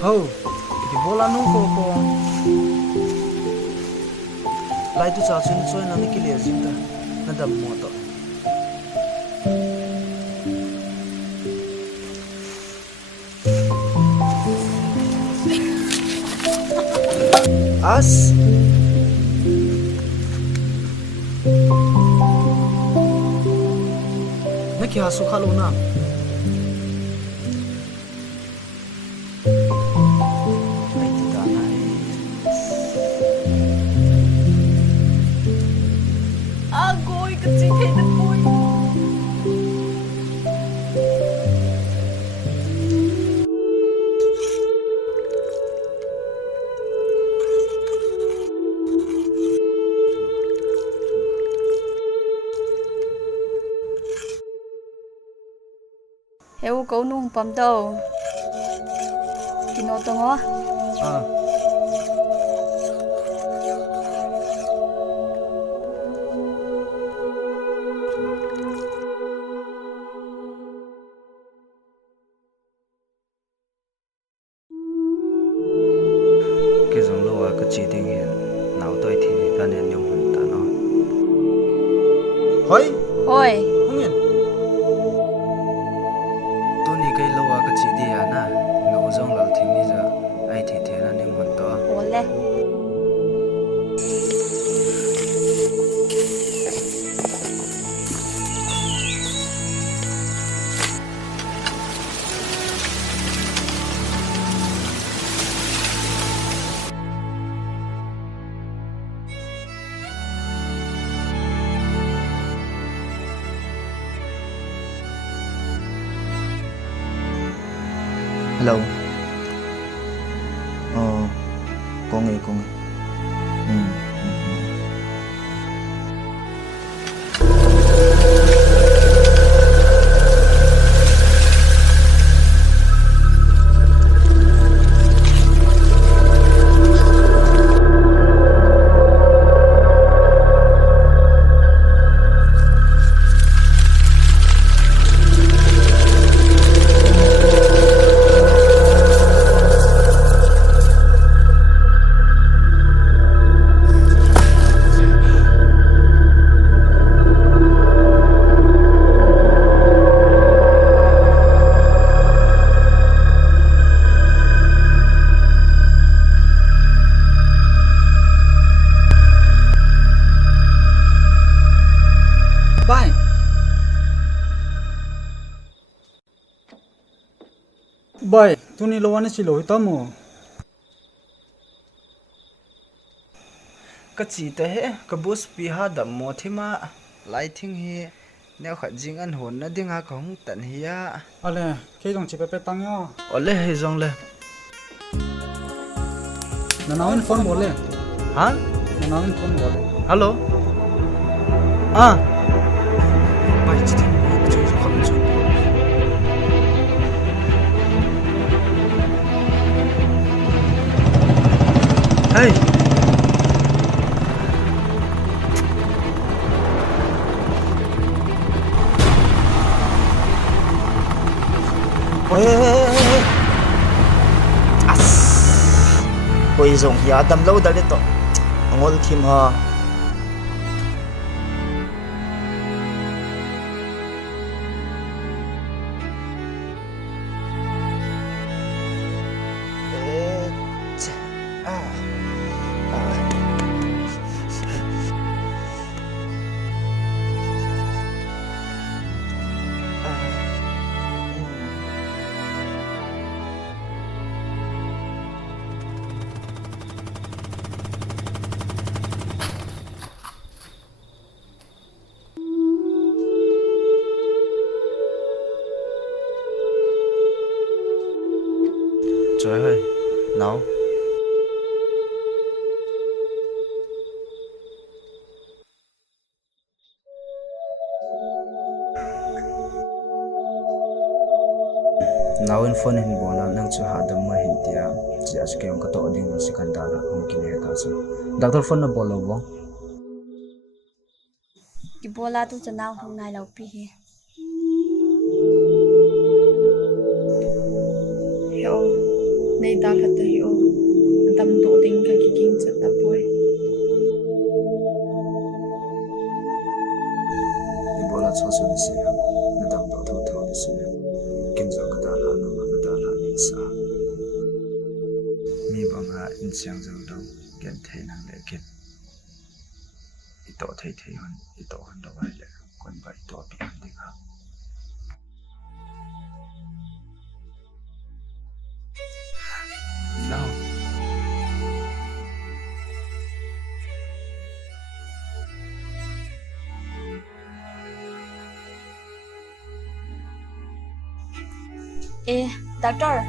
Hau, di bola nung ko lai tu cha chun choi na ni kile jinda na dam mo to as na kya su khalo na Ewu cậu nung pam đâu kino to ngo cái dòng lúa cái chỉ định hiện nào tôi thì cái này nhiều hơn ta nó hoi hoi không nhận tôi ní cái lúa cái chỉ định à na ngầu dòng lão thì bây giờ ai thì thế là nhiều hơn to ole hello con nghe Boy, tu ni lawan si lo itamu. cái chỉ thế cái bus piha đầm mò thì mà lighting hi nếu khát jing ăn hồn nó đi ngang không tận hi à Ale, ke jong chipe pe tang yo. ole hay dòng le Na nawin phone bole. hả Na nawin phone bole. hello à bay chỉ thì chơi không chơi hey zong ya dam lo dal to angol thim ha trời ơi nấu nấu in phone hình bola nang chu ha dam ma hin tia chi as ke ang ka to ding si kan da la hum ki ne ta chu doctor phone na bolo bo ki bola tu chanau hong nai lau pi hi hiểu nay ta thật là hiểu tâm tổ tình cái kinh chất tập vui ni bola chu chu ni se na dam do thu thu ni se kin zo ka da la no ma da la ni sa mi ba nga in siang zo do ken thei nang le ken i to thei thei hon i to hon do ba le kon ba i to pi an ding ha no doctor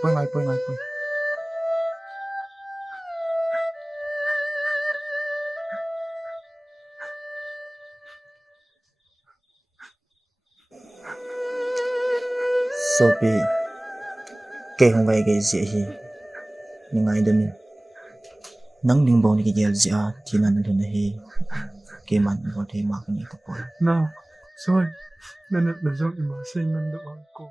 Ngay pui. Sophie ke hong vai ge je hi ni ngai de ni nang ding bo ni ge gel ja thi na na na hi ke man bo the ma ni ta po nào rồi nên là dùng mà sinh mình được con